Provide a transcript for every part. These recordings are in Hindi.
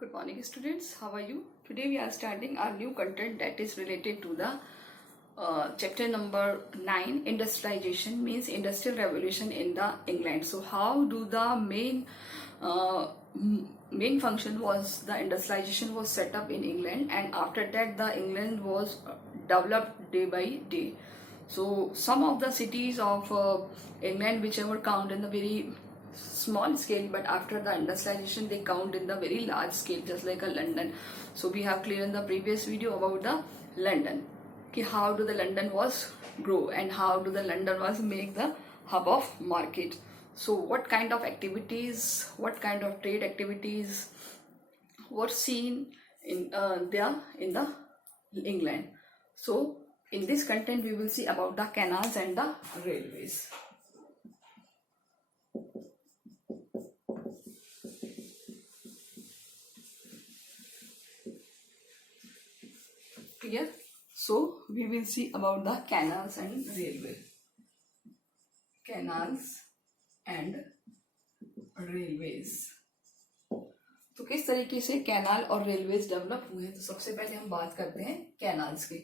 Good morning, students. How are you? Today we are starting our new content that is related to the chapter number 9, industrialization, means industrial revolution in the England. So how do the main function was the industrialization was set up in England, and after that the England was developed day by day. So some of the cities of England which were count in the very small scale, but after the industrialization they count in the very large scale, just like a London. So we have clear in the previous video about the London, कि how do the London was grow and how do the London was make the hub of market. So what kind of activities, what kind of trade activities were seen in the England. So in this content we will see about the canals and the railways. Clear? So we will see about the canals and railway. Canals and railways. तो किस तरीके से कैनाल और रेलवेज डेवलप हुए हैं, तो सबसे पहले हम बात करते हैं कैनाल्स की.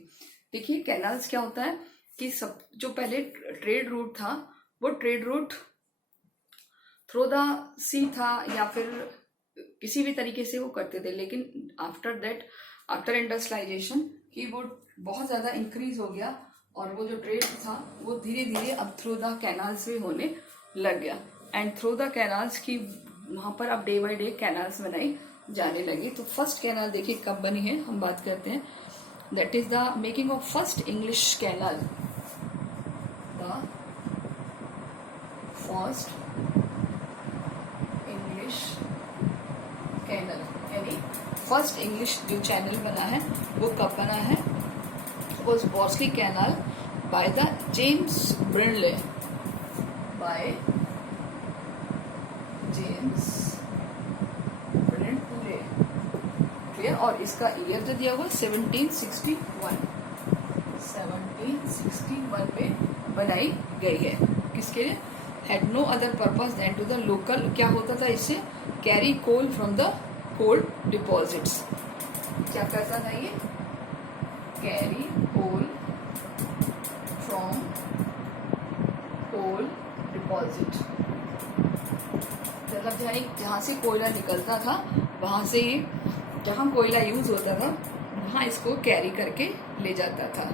देखिए कैनाल्स क्या होता है कि सब जो पहले ट्रेड रूट था वो ट्रेड रूट थ्रू द सी था या फिर किसी भी तरीके से वो करते थे, लेकिन आफ्टर दैट आफ्टर इंडस्ट्रियलाइजेशन कि वो बहुत ज़्यादा इंक्रीज हो गया और वो जो ट्रेड था वो धीरे धीरे अब थ्रू द कैनाल्स भी होने लग गया. एंड थ्रू द कैनाल्स की वहाँ पर अब डे बाई डे कैनाल्स बनाई जाने लगी. तो फर्स्ट कैनाल देखिए कब बनी है, हम बात करते हैं. That is the making of first English canal. The first English canal, यानी फर्स्ट इंग्लिश जो चैनल बना है वो कब बना है, was Worsley canal by the James Brindley, by James Brindley. Clear? और इसका ईयर जो दिया हुआ 1761 में बनाई गई है. किसके लिए? Had no other purpose than to the local. क्या होता था इससे? Carry coal from the coal deposits. क्या करता था ये? Carry coal from coal deposit. मतलब जहाँ से कोयला निकलता था वहां से ही जहाँ कोयला यूज होता था वहां इसको कैरी करके ले जाता था.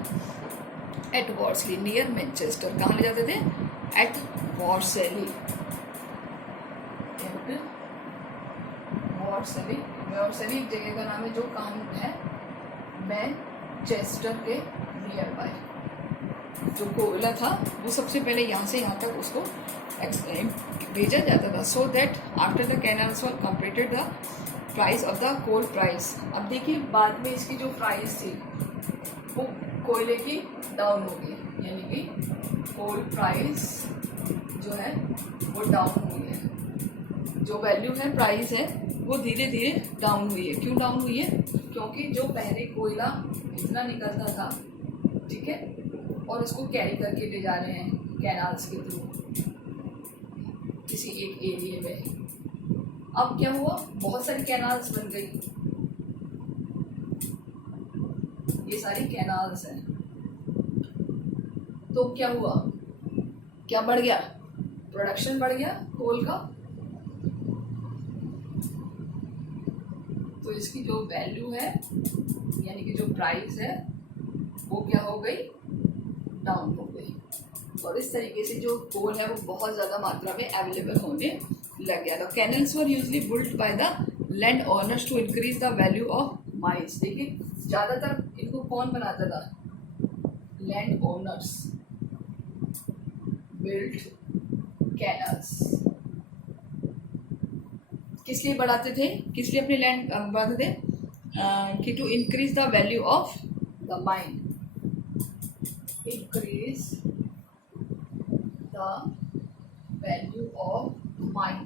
At Worsley near Manchester. कहाँ ले जाते थे? एट वॉर्सली. वॉर्सली एक जगह का नाम है जो कहाँ है? मैनचेस्टर के नियर बाय. जो कोयला था वो सबसे पहले यहाँ से यहाँ तक उसको भेजा जाता था. So that after the canals were completed the price of the coal price. अब देखिए बाद में इसकी जो प्राइस थी वो कोयले की डाउन हो गई, यानी कि कोल प्राइस जो है वो डाउन हुई है. जो वैल्यू है, प्राइस है, वो धीरे धीरे डाउन हुई है. क्यों डाउन हुई है? क्योंकि जो पहले कोयला इतना निकलता था, ठीक है, और उसको कैरी करके ले जा रहे हैं कैनाल्स के थ्रू किसी एक एरिया में. अब क्या हुआ? बहुत सारी कैनाल्स बन गई. ये सारी कैनाल्स हैं. तो क्या हुआ? क्या बढ़ गया? प्रोडक्शन बढ़ गया कोल का. तो इसकी जो वैल्यू है यानी कि जो प्राइस है वो क्या हो गई? डाउन हो गई. और इस तरीके से जो कोल है वो बहुत ज़्यादा मात्रा में अवेलेबल होने लग गया. तो canals were usually built by the land owners to increase the value of mines. देखिए ज़्यादातर इनको कौन बनाता था? Land owners built canals. किस लिए बढ़ाते थे? किस लिए अपने लैंड बढ़ाते थे? कि to increase the value of the mine. Increase the value of mine.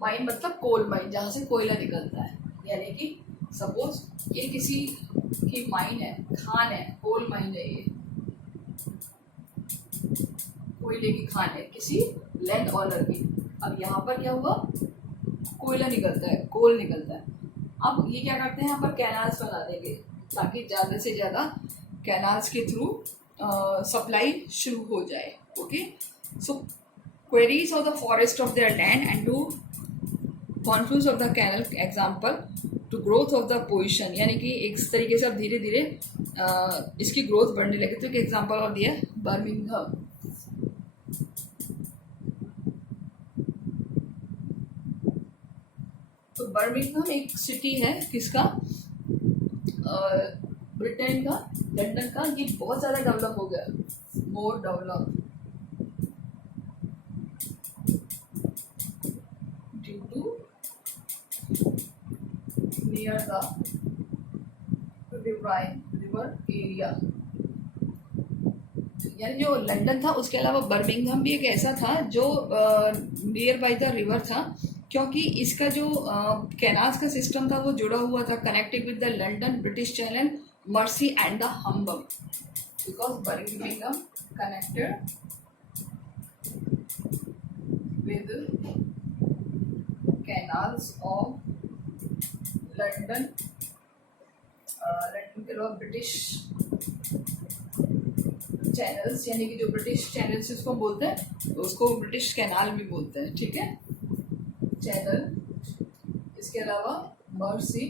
Mine मतलब कोल माइन, जहाँ से कोयला निकलता है. यानी कि सपोज ये किसी की माइन है, खान है, कोल माइन है, ये कोयले की खान है किसी लैंड ओनर की. अब यहाँ पर क्या हुआ? कोयला निकलता है, कोल निकलता है. अब ये क्या करते हैं, यहाँ पर कैनाल्स बना देंगे ताकि ज़्यादा से ज़्यादा कैनाल्स के थ्रू सप्लाई शुरू हो जाए. Okay, so queries of the forest of their land and to confluence of the canal example to growth of the position, यानी कि एक तरीके से अब धीरे धीरे इसकी ग्रोथ बढ़ने लगी. तो एक एग्जाम्पल और दिया बर्मिंघम. तो बर्मिंघम एक सिटी है किसका, ब्रिटेन का, लंदन का. ये बहुत ज़्यादा डेवलप हो गया, more develop due to near the river area. यानी जो लंदन था उसके अलावा बर्मिंघम भी एक ऐसा था जो नियर बाय द रिवर था, क्योंकि इसका जो कैनाल्स का सिस्टम था वो जुड़ा हुआ था, connected with the London, British channel, Mersey and the Humber, because Birmingham connected with canals of London, London के अलावा ब्रिटिश चैनल्स, यानी कि जो ब्रिटिश चैनल्स उसको बोलते हैं, उसको ब्रिटिश कैनाल भी बोलते हैं. ठीक है, चैनल, इसके अलावा मर्सी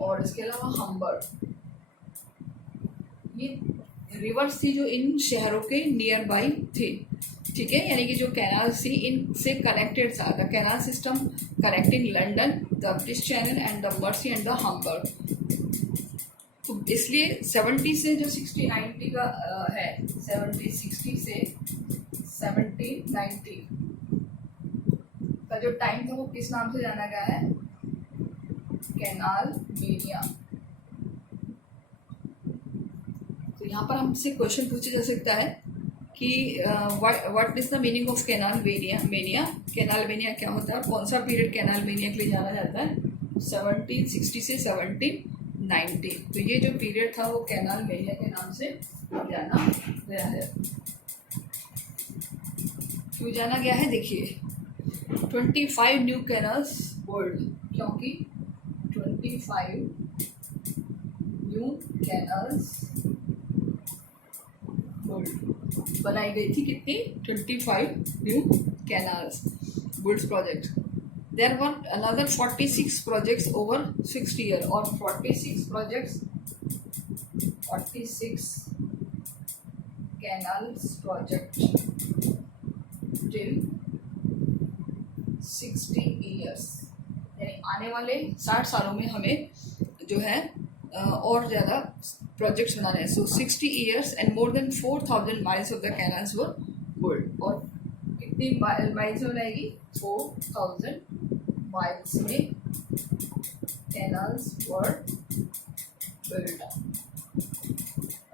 और इसके अलावा हम्बर. ये रिवर्स थी जो इन शहरों के नियर बाई थे. ठीक है, यानी कि जो कैनाल थी इनसे कनेक्टेड था. The canal system connecting London, the British channel and the mercy and the हम्बर. तो इसलिए 70 से जो 60-90 का है, 70-60 से 70-90 का जो टाइम था वो किस नाम से जाना गया है, कैनाल मेनिया. तो यहाँ पर हमसे क्वेश्चन पूछा जा सकता है कि what is the meaning of canal mania. Canal mania क्या होता है और कौन सा पीरियड कैनाल मेनिया के लिए जाना जाता है, 1760 से 1790. तो ये जो पीरियड था वो कैनाल मेनिया के नाम से जाना गया है. क्यों जाना गया है, देखिए 25 न्यू कैनाल्स वर्ल्ड, क्योंकि 25 न्यू कैनाल्स वर्ल्ड बनाई गई थी. कितनी, 25 new canals bulls project. There were another 46 projects over 60 year, और 46 projects, 46 canals project till 60 years, यानी आने वाले 60 सालों में हमें जो है और ज़्यादा प्रोजेक्ट्स बनाने हैं. सो 60 years and more than 4000 miles of the canals were built. और कितनी माइल्स में रहेगी, 4000 माइल्स में कैनाल्स वर बिल्ड.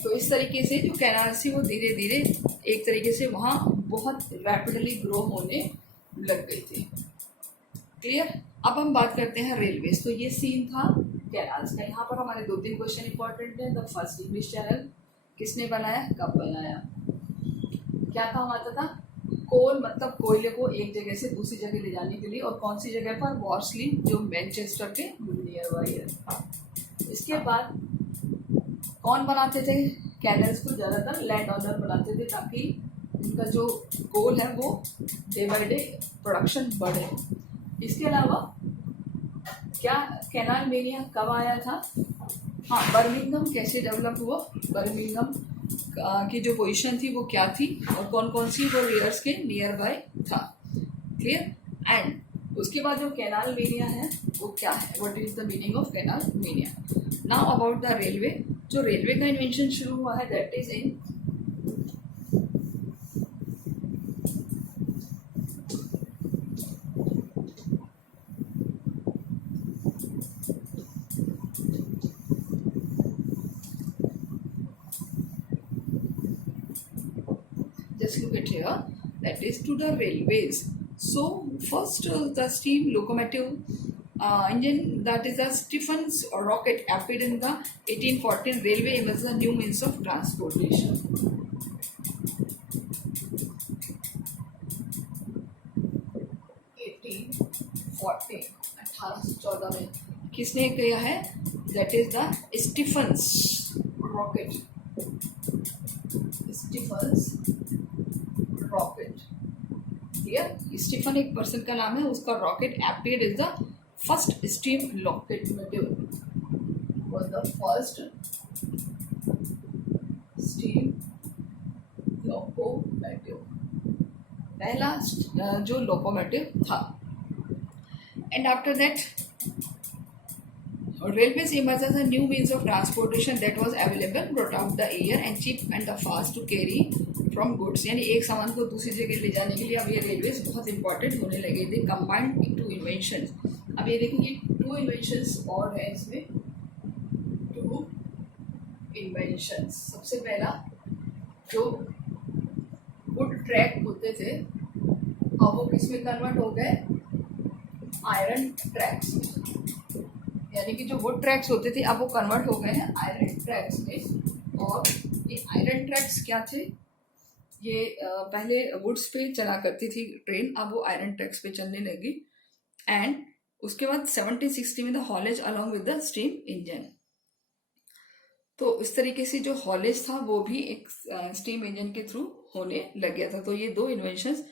तो इस तरीके से जो कैनाल्स थी वो धीरे धीरे एक तरीके से वहाँ बहुत रैपिडली ग्रो होने लग गई थी. क्लियर. अब हम बात करते हैं रेलवेज. तो ये सीन था कैनाल्स का. यहाँ पर हमारे 2-3 क्वेश्चन इंपॉर्टेंट है. द फर्स्ट, इंग्लिश चैनल किसने बनाया, कब बनाया. क्या था, हमारा था कोल, मतलब कोयले को एक जगह से दूसरी जगह ले जाने के लिए, और कौन सी जगह पर, वॉर्सली, जो मैनचेस्टर के नियर बाई है. इसके बाद कौन बनाते थे कैनल्स को, ज़्यादातर लैंड ओनर बनाते थे, ताकि उनका जो गोल है वो डे बाई डे प्रोडक्शन बढ़े. इसके अलावा क्या कैनाल मेनिया कब आया था, हाँ, बर्मिंघम कैसे डेवलप हुआ, बर्मिंघम की जो पोजीशन थी वो क्या थी, और कौन कौन सी वो रिवर्स के नियर बाय था. क्लियर. एंड उसके बाद जो कैनाल मेनिया है वो क्या है, what is the meaning of canal mania. Now about the railway. जो रेलवे का इन्वेंशन शुरू हुआ है that is in just look at here, that is to the railways. So first the steam locomotive engine, that is the Stephens rocket, appeared in the 1814. Railway emerged a new means of transportation. 1814 में किसने किया है? That is the Stephens rocket. Stephens rocket, Stephen एक पर्सन का नाम है, उसका rocket appeared is the first steam locomotive, was the first steam locomotive, पहला जो लोकोमोटिव था। And after that railways emerged as a new means of transportation that was available, brought out the air and cheap and the fast to carry from goods। यानी एक सामान को दूसरी जगह ले जाने के लिए अब ये रेलवेज बहुत इंपॉर्टेंट होने लगे थे। कंबाइंड टू इन्वेंशन, अब ये देखिए 2 इन्वेंशंस और है इसमें, 2 इन्वेंशंस। सबसे पहला जो वुड ट्रैक होते थे अब वो किस में कन्वर्ट हो गए? आयरन ट्रैक्स में, यानी कि जो वुड ट्रैक्स होते थे अब वो कन्वर्ट हो गए हैं आयरन ट्रैक्स में। और ये आयरन ट्रैक्स क्या थे? ये पहले वुड्स पे चला करती थी ट्रेन, अब वो आयरन ट्रैक्स पे चलने लगी। एंड उसके बाद 1760 में the haulage along with the steam engine. तो इस तरीके से जो हॉलेज था वो भी एक स्टीम इंजन के थ्रू होने लग गया था। तो ये 2 इन्वेंशंस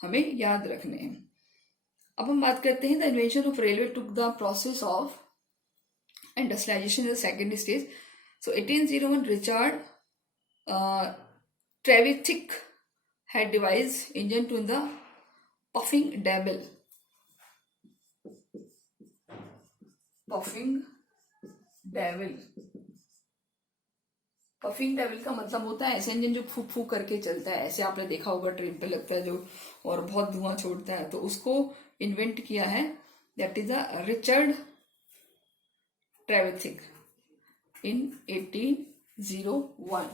हमें याद रखने हैं। अब हम बात करते हैं the invention of railway took the process of industrialization is the second stage. So 1801 Richard Trevithick had devised engine to the puffing devil. puffing devil puffing devil का मतलब होता है ऐसे इंजन जो फूक फूक करके चलता है, ऐसे आपने देखा होगा ट्रेन पे लगता है जो, और बहुत धुआं छोड़ता है। तो उसको इन्वेंट किया है, that is the Richard Trevithick in 1801।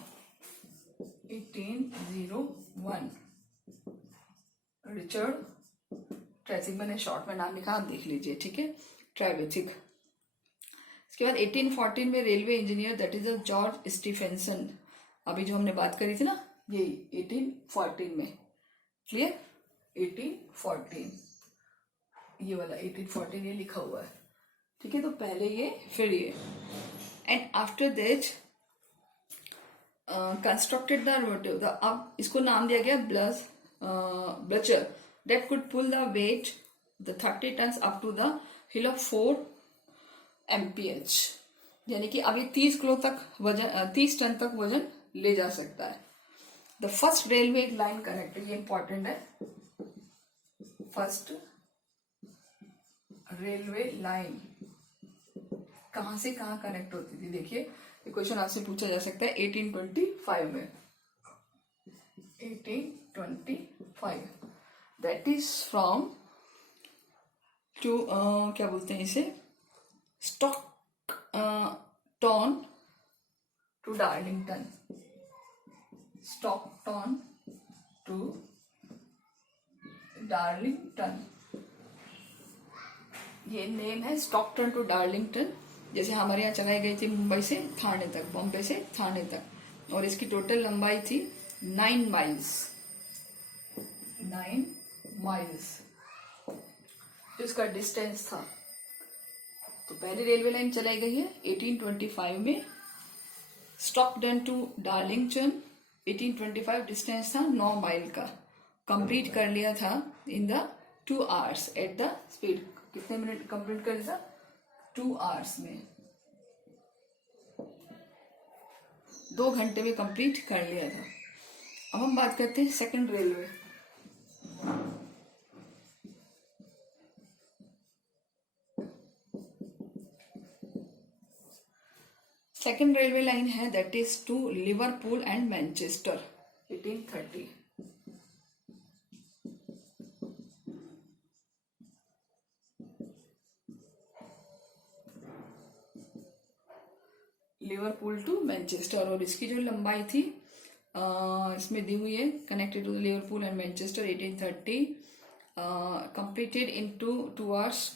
Richard Trevithick, मैंने शॉर्ट में नाम लिखा, आप देख लीजिए, ठीक है, ट्रेविथिक। इसके बाद 1814 में railway engineer that is George Stephenson, अभी जो हमने बात करी थी ना, ये 1814 में, क्लियर, 1814 ये वाला 1814 ये लिखा हुआ है, ठीक है। तो पहले ये फिर ये, and after that constructed the रोटिव, अब इसको नाम दिया गया Blucher that could pull the weight the 30 tons up to the hill of 4 mph, यानी कि अब ये 30 किलो तक वजन, 30 टन तक वजन ले जा सकता है। The first railway line connected, ये इंपॉर्टेंट है, फर्स्ट रेलवे लाइन कहां से कहां कनेक्ट होती थी? देखिए ये क्वेश्चन आपसे पूछा जा सकता है 1825 में, 1825, दैट इज फ्रॉम टू क्या बोलते हैं इसे, Stockton to Darlington, Stockton to Darlington, ये नेम है स्टॉकटन टू डार्लिंगटन। जैसे हमारे यहाँ चलाई गई थी मुंबई से थाने तक, बॉम्बे से थाने तक, और इसकी टोटल लंबाई थी 9 माइल्स, 9 माइल्स जो इसका डिस्टेंस था। तो पहली रेलवे लाइन चलाई गई है 1825 में, स्टॉकटन टू डार्लिंगटन 1825, डिस्टेंस था 9 माइल का, कंप्लीट कर लिया था in the 2 hours at the speed. कितने मिनट कंप्लीट कर दिया? 2 आवर्स में, 2 घंटे में कंप्लीट कर लिया था। अब हम बात करते हैं second railway. Second railway line है that is to Liverpool and Manchester 1830। Liverpool to Manchester, और इसकी जो लंबाई थी इसमें दी हुई है, connected to Liverpool and Manchester 1830, completed in 2 hours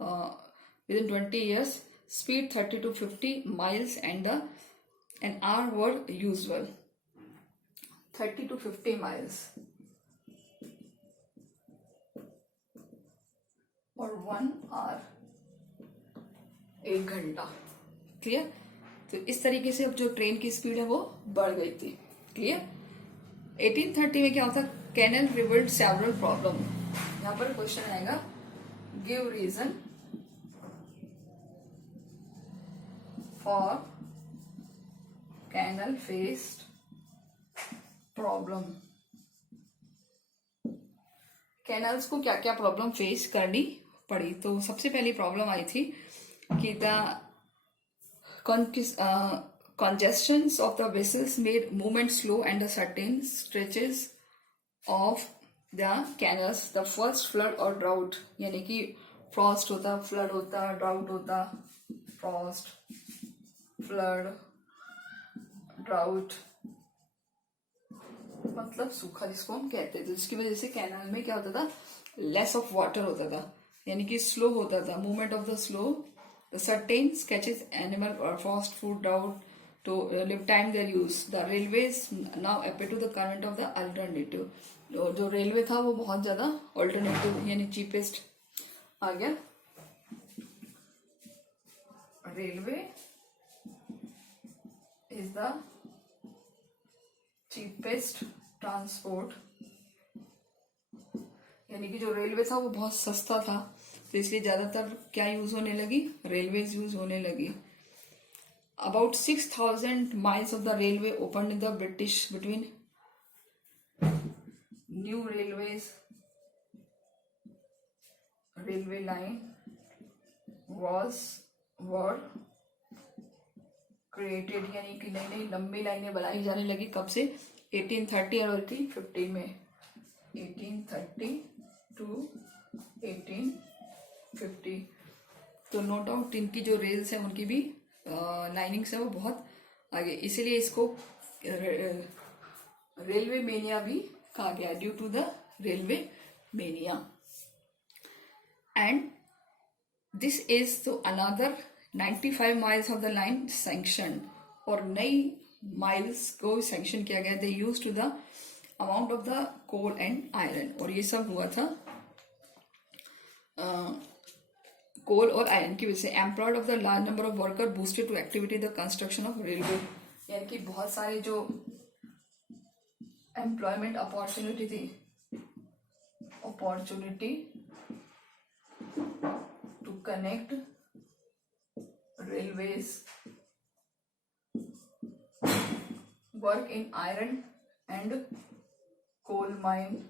within 20 years, speed 30 to 50 miles and an hour were usual, 30 to 50 miles। 1 our, 1 घंटा। क्लियर? तो इस तरीके से अब जो ट्रेन की स्पीड है वो बढ़ गई थी। क्लियर? 1830 में क्या होता? Canal reward several problem. यहाँ पर क्वेश्चन आएगा, give reason for canal faced problem. Canals को क्या क्या प्रॉब्लम फेस करनी पड़ी? तो सबसे पहली प्रॉब्लम आई थी कि the congestions of the vessels made movement slow and the certain stretches of the canals, the first flood or drought, यानी कि frost होता, flood होता, drought होता, frost, flood, drought मतलब सूखा जिसको हम कहते थे, जिसकी वजह से कैनाल में क्या होता था? लेस ऑफ वाटर होता था, यानी कि स्लो होता था movement of the slow. The certain sketches animal or fast food drought to live time their use. The railways now appear to the current of the alternative. जो रेलवे था वो बहुत ज्यादा ऑल्टरनेटिव यानी चीपेस्ट आ गया। Railway is the cheapest transport, यानी कि जो रेलवे था वो बहुत सस्ता था, तो इसलिए ज्यादातर क्या यूज होने लगी? रेलवेज यूज होने लगी। About 6000 miles of the railway open in the British between new railway line were created, यानी कि नई नई लंबी लाइनें बनाई जाने लगी। कब से? 1830 और 1815 में। 1830 to 1850। तो नो डाउट इनकी जो रेल्स है उनकी भी लाइनिंग्स है वो बहुत आगे, इसीलिए इसको रेलवे मेनिया भी कहा गया, due to the railway mania. And this is to another 95 miles of the line sanction, और नई माइल्स को सैंक्शन किया गया। They use to the amount of the coal and iron, और ये सब हुआ था कोल और आयरन की वजह से। Employed of the large number of worker boosted to activity the construction of railway, यानी कि बहुत सारे जो एम्प्लॉयमेंट अपॉर्चुनिटी थी, opportunity to connect railways, work in iron and coal mine.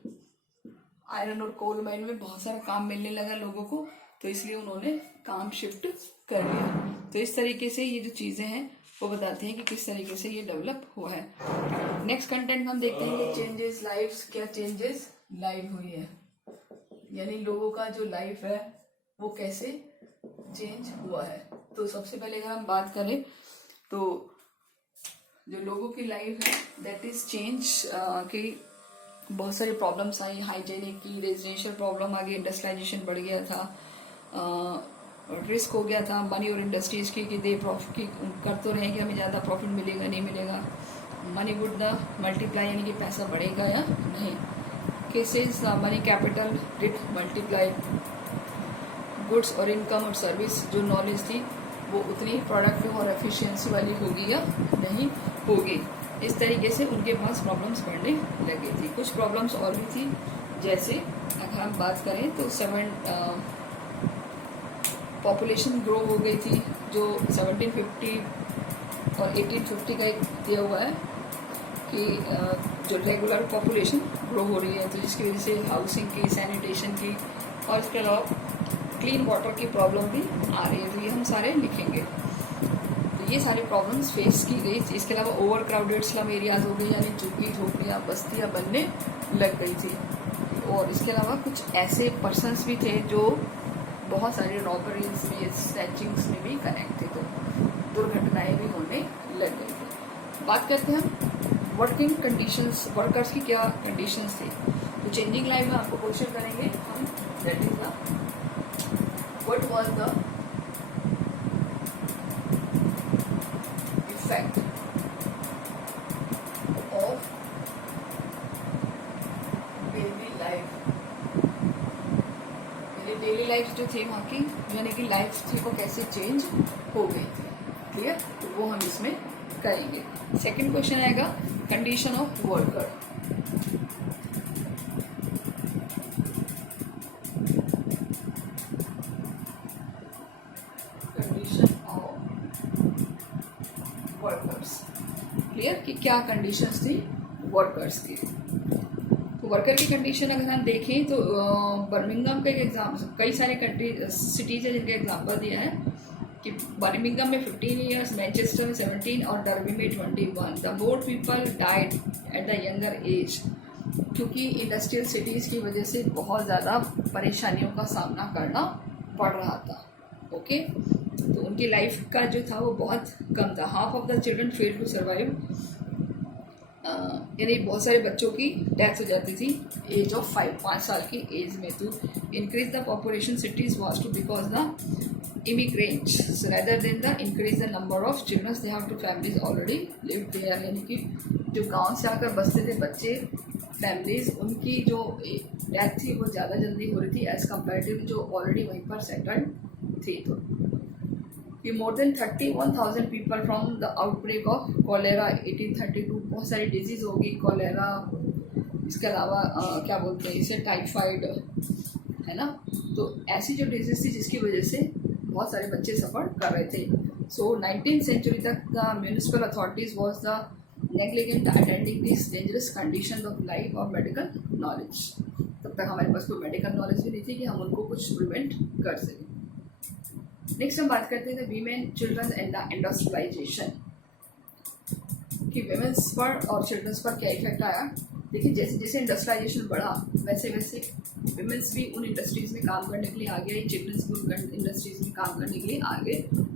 Iron और कोल माइन में बहुत सारा काम मिलने लगा लोगों को, तो इसलिए उन्होंने काम शिफ्ट कर लिया। तो इस तरीके से ये जो चीजें हैं वो बताते हैं कि किस तरीके से ये डेवलप हुआ है। नेक्स्ट कंटेंट हम देखते हैं कि चेंजेस लाइफ्स, क्या चेंजेस लाइफ हुई है, यानी लोगों का जो लाइफ है वो कैसे चेंज हुआ है। तो सबसे पहले अगर हम बात करें तो जो लोगों की लाइफ है दैट इज चेंज की बहुत सारी प्रॉब्लम्स आई, हाइजीनिक की, रेजिडेंशियल प्रॉब्लम आ गई, इंडस्ट्रियलाइजेशन बढ़ गया था, रिस्क हो गया था मनी और इंडस्ट्रीज की कि दे प्रॉफिट की कर तो रहे कि हमें ज़्यादा प्रॉफिट मिलेगा नहीं मिलेगा, मनी वुड द मल्टीप्लाई यानी कि पैसा बढ़ेगा या नहीं, cases money capital did multiply, goods और इनकम और सर्विस जो नॉलेज थी वो उतनी प्रोडक्टिव और एफिशिएंसी वाली होगी या नहीं होगी। इस तरीके से उनके पास प्रॉब्लम्स बढ़ने लगी थी। कुछ प्रॉब्लम्स और भी थी, जैसे अगर हम बात करें तो पॉपुलेशन ग्रो हो गई थी, जो 1750 और 1850 का एक दिया हुआ है कि जो रेगुलर पॉपुलेशन ग्रो हो रही है, तो जिसकी वजह से हाउसिंग की, सैनिटेशन की और इसके अलावा क्लीन वाटर की प्रॉब्लम भी आ रही है, तो ये हम सारे लिखेंगे। तो ये सारी प्रॉब्लम्स फेस की गई। इसके अलावा ओवर क्राउडेड स्लम एरियाज हो गई, यानी झुग्गी झोपड़ियाँ बस्तियाँ बनने लग गई थी। और इसके अलावा कुछ ऐसे पर्सन्स भी थे जो बहुत सारे रॉबरीज में, स्नैचिंग्स में भी कनेक्ट थे, तो दुर्घटनाएं भी होने लग गई थी। बात करते हैं हम वर्किंग कंडीशंस, वर्कर्स की क्या कंडीशंस थी। तो चेंजिंग लाइफ में आपको क्वेश्चन करेंगे हम, that is the what was the effect of daily life. Daily life जो थे वहाँ की यानी कि लाइफ थी वो कैसे चेंज हो गई। क्लियर, तो वो हम इसमें करेंगे। सेकंड क्वेश्चन आएगा condition of worker. Condition of workers. Clear कि क्या कंडीशंस थी वर्कर्स की। तो वर्कर की कंडीशन अगर हम देखें तो बर्मिंघम का एक एग्जाम, कई सारे कंट्री सिटीज़ है जिनका एग्जाम्पल दिया है कि बर्मिंघम में 15 ईयर्स, मैनचेस्टर में 17 और डर्बी में 21। The more people died at the younger age, क्योंकि इंडस्ट्रियल सिटीज़ की वजह से बहुत ज़्यादा परेशानियों का सामना करना पड़ रहा था। ओके, तो उनकी लाइफ का जो था वो बहुत कम था। Half of the children fail to survive, यानी बहुत सारे बच्चों की डेथ हो जाती थी एज ऑफ 5 साल की एज में। तो increase the population cities was to because the immigrants rather than the increase the number of children they have to families already live there, यानी कि जो गांव से आकर बसते थे बच्चे फैमिलीज, उनकी जो डेथ थी वो ज़्यादा जल्दी हो रही थी एज कम्पेरेटिव जो ऑलरेडी वहीं पर सेटल्ड थे। तो कि more than 31,000 people from the outbreak of cholera 1832, बहुत सारी डिजीज़ होगी कॉलेरा, इसके अलावा क्या बोलते हैं इसे टाइफाइड, है ना। तो ऐसी जो डिजीज़ थी जिसकी वजह से बहुत सारे बच्चे सफ़र कर रहे थे। सो 19th सेंचुरी तक the municipal authorities was the negligent attending this dangerous condition of life और मेडिकल नॉलेज। तब तक हमारे पास कोई मेडिकल नॉलेज भी नहीं थी कि हम उनको कुछ प्रिवेंट कर सकें। नेक्स्ट हम बात करते हैं women, children and the industrialisation, कि वेमेंस पर और चिल्ड्रंस पर क्या इफेक्ट आया। देखिए जैसे जैसे इंडस्ट्रियलाइजेशन बढ़ा वैसे वैसे वेमेंस भी उन इंडस्ट्रीज़ में काम करने के लिए आगे आई, चिल्ड्रंस भी उन इंडस्ट्रीज़ में काम करने के लिए आगे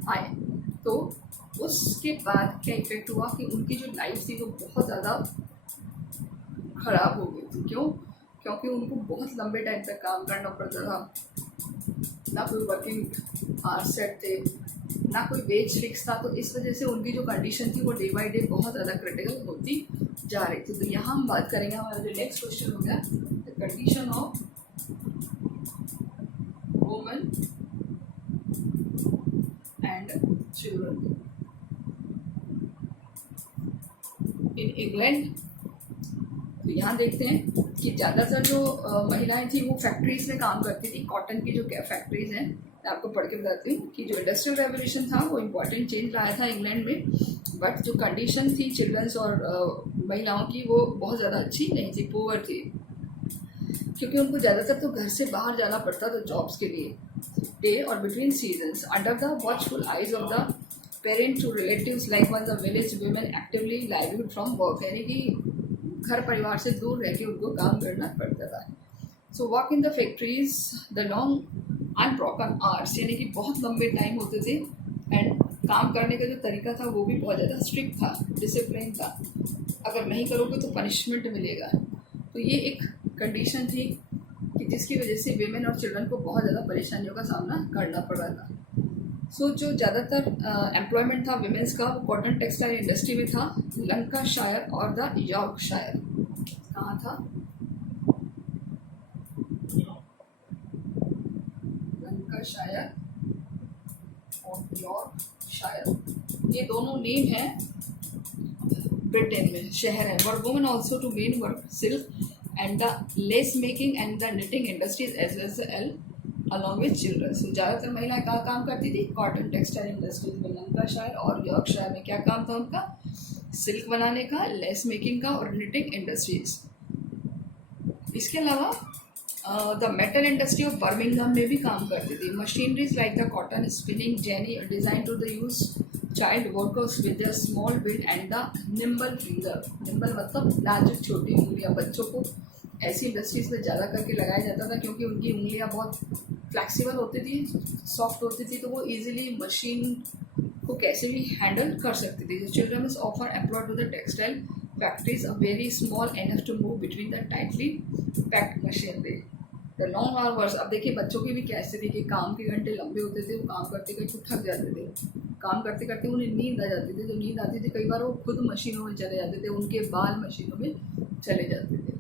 आए। तो उसके बाद क्या इफेक्ट हुआ कि उनकी जो लाइफ थी वो बहुत ज़्यादा ख़राब हो गई थी। क्यों? क्योंकि उनको बहुत लंबे टाइम तक काम करना पड़ता था, ना कोई वर्किंग आवर्स सेट थे, ना कोई वेज फिक्स था। तो इस वजह से उनकी जो कंडीशन थी वो डे बाई डे बहुत ज़्यादा क्रिटिकल होती जा रही थी। तो यहाँ हम बात करेंगे, हमारा जो नेक्स्ट क्वेश्चन हो गया the condition of women and children in England. तो यहाँ देखते हैं कि ज़्यादातर जो महिलाएं थी वो फैक्ट्रीज में काम करती थी। कॉटन की जो फैक्ट्रीज हैं, मैं आपको पढ़ के बताती हूँ कि जो इंडस्ट्रियल रेवोल्यूशन था वो इम्पॉर्टेंट चेंज लाया था इंग्लैंड में, बट जो कंडीशन थी चिल्ड्रंस और महिलाओं की वो बहुत ज़्यादा अच्छी नहीं थी, पुअर थी, क्योंकि उनको ज़्यादातर तो घर से बाहर जाना पड़ता था जॉब्स के लिए डे और between seasons under the watchful eyes of the parent to relatives like one the village women actively livelihood from work, यानी कि घर परिवार से दूर रह के उनको काम करना पड़ता था। So work in the factories the long unbroken hours, यानी कि बहुत लंबे टाइम होते थे, एंड काम करने का जो तरीका था वो भी बहुत ज़्यादा स्ट्रिक्ट था, डिसिप्लिन था, अगर नहीं करोगे तो पनिशमेंट मिलेगा। तो ये एक कंडीशन थी कि जिसकी वजह से वेमेन और चिल्ड्रन को बहुत ज़्यादा परेशानियों का सामना करना पड़ रहा था। सो जो ज़्यादातर एम्प्लॉयमेंट था विमेंस का वो कॉटन टेक्सटाइल इंडस्ट्री में था, लंकाशायर और द यॉर्कशायर। कहाँ था? लंकाशायर और यॉर्कशायर, ये दोनों नेम हैं ब्रिटेन में, शहर है। But women also to men work silk and the lace making and the knitting industries as well all along with children. So ज़्यादातर महिलाएं कहाँ काम करती थी? कॉटन टेक्सटाइल इंडस्ट्रीज में, लंकाशायर और यॉर्कशायर में। क्या काम था उनका? सिल्क बनाने का, लेस मेकिंग का और निटिंग इंडस्ट्रीज। इसके अलावा the metal industry of Birmingham में भी काम करती थी। Machineries like the cotton spinning jenny design to the use child workers with their small build and the nimble finger. Nimble मतलब नाजुक छोटी उंगलियां। बच्चों को ऐसी इंडस्ट्रीज में ज़्यादा करके लगाया जाता था क्योंकि उनकी उंगलियां बहुत फ्लैक्सीबल होती थी, सॉफ्ट होती थी, तो वो इजीली मशीन को कैसे भी हैंडल कर सकती थी। Children is offer employed to the textile factories are very small enough to move between the tightly packed machinery. The long hours, अब देखिए बच्चों की भी क्या स्थिति कि काम के घंटे लंबे होते थे, वो काम करते करते थक जाते थे, काम करते करते उन्हें नींद आ जाती थी। जो नींद आती थी कई बार वो खुद मशीनों में चले जाते थे, उनके बाल मशीनों में चले जाते थे,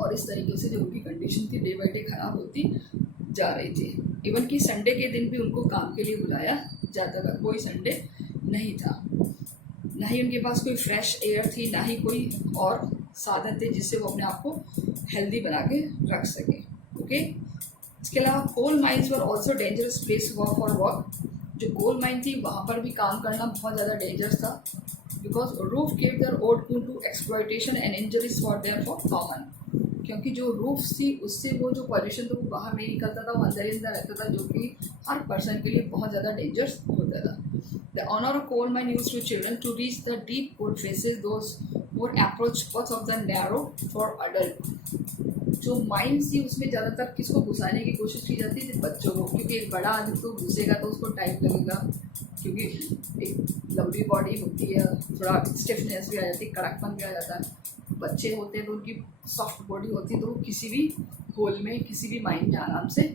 और इस तरीके से जो उनकी कंडीशन थी डे बाई डे खराब होती जा रही थी। इवन कि संडे के दिन भी उनको काम के लिए बुलाया जाता था, कोई संडे नहीं था, ना ही उनके पास कोई फ्रेश एयर थी, ना ही कोई और साधन थे जिससे वो अपने आप को हेल्दी बना के रख सके। ओके, इसके अलावा coal mines were also dangerous place for work. जो कोल माइन थी वहाँ पर भी काम करना बहुत ज़्यादा डेंजरस था, because roof cape there owed to exploitation and injuries for there for common. क्योंकि जो रूफ्स थी उससे वो जो पॉल्यूशन था वो बाहर नहीं निकलता था, वो अंदर ही अंदर रहता था, जो कि हर पर्सन के लिए बहुत ज़्यादा डेंजरस होता था। The owner of coal mine use to children to reach the deep coal faces those would approach parts of the narrow for adult। जो माइंस थी उसमें ज़्यादातर किसको घुसाने की कोशिश की जाती थी? बच्चों को, क्योंकि एक बड़ा आदमी तो घुसेगा तो उसको टाइम लगेगा, क्योंकि एक लंबी बॉडी होती है, थोड़ा स्टिफनेस भी आ जाती है, कड़कपन भी आ जाता है। बच्चे होते हैं तो उनकी सॉफ्ट बॉडी होती है, तो वो किसी भी होल में, किसी भी माइन में आराम से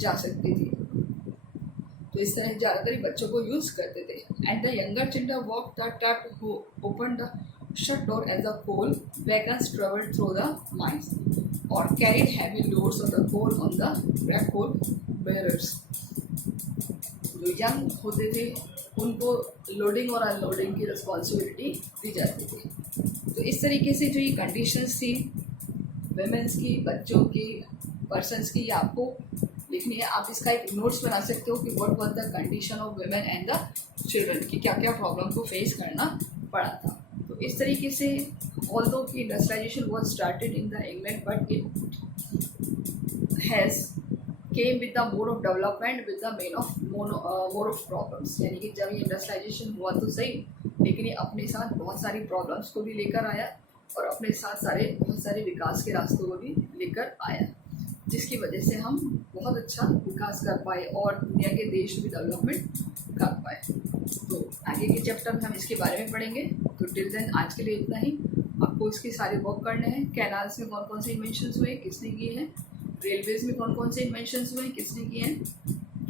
जा सकती थी। तो इस तरह ज़्यादातर बच्चों को यूज़ करते थे। And the younger children walk the tap who open the shut door as the coal wagons traveled through the mines or carried heavy loads of the coal on the black coal bearers। जो यंग होते थे उनको लोडिंग और अनलोडिंग की रिस्पॉन्सिबिलिटी दी जाती थी। तो इस तरीके से जो ये कंडीशंस थी वेमेंस की, बच्चों की, पर्सनस की, आपको लिखनी है। आप इसका एक नोट्स बना सकते हो कि what was the condition of women and the children, की क्या क्या प्रॉब्लम को फेस करना पड़ा था। तो इस तरीके से ऑल्दो की industrialisation was started in the England, but it has came with the more of development with the more of problems. यानी कि जब ये इंडस्ट्रियलाइजेशन हुआ तो सही, लेकिन ये अपने साथ बहुत सारी प्रॉब्लम्स को भी लेकर आया और अपने साथ बहुत सारे विकास के रास्तों को भी लेकर आया, जिसकी वजह से हम बहुत अच्छा विकास कर पाए और दुनिया के देश भी डेवलपमेंट कर पाए। तो आगे के चैप्टर में हम इसके बारे में पढ़ेंगे। तो टिल देन आज के लिए इतना ही। आपको इसके सारे वर्क करने हैं। कैनाल्स में कौन कौन से इन्वेंशंस हुए, किसने किए हैं? रेलवेज में कौन कौन से इन्वेंशंस हुए, किसने किए हैं?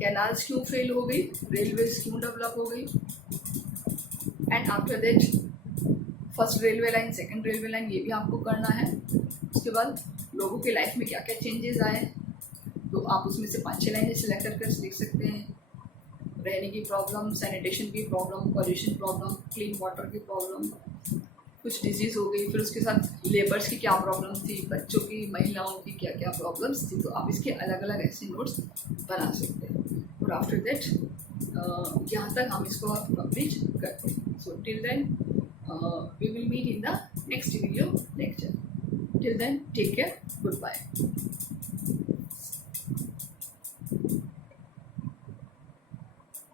कैनाल्स क्यों फेल हो गई, रेलवेज क्यों डेवलप हो गई? And after that first railway line, second railway line, ये भी आपको करना है। उसके बाद लोगों के लाइफ में क्या क्या चेंजेस आए, तो आप उसमें से 5-6 लाइनें सेलेक्ट कर लिख सकते हैं। रहने की प्रॉब्लम, सैनिटेशन की problem, pollution problem, clean water की प्रॉब्लम, कुछ डिजीज़ हो गई, फिर उसके साथ लेबर्स की क्या प्रॉब्लम थी, बच्चों की, महिलाओं की क्या क्या प्रॉब्लम्स थी। तो आप इसके अलग अलग ऐसे नोट्स बना सकते हैं। और आफ्टर दैट यहाँ तक हम इसको कंप्लीट करते हैं। So till then we will meet in the next video lecture. Till then take care, good bye.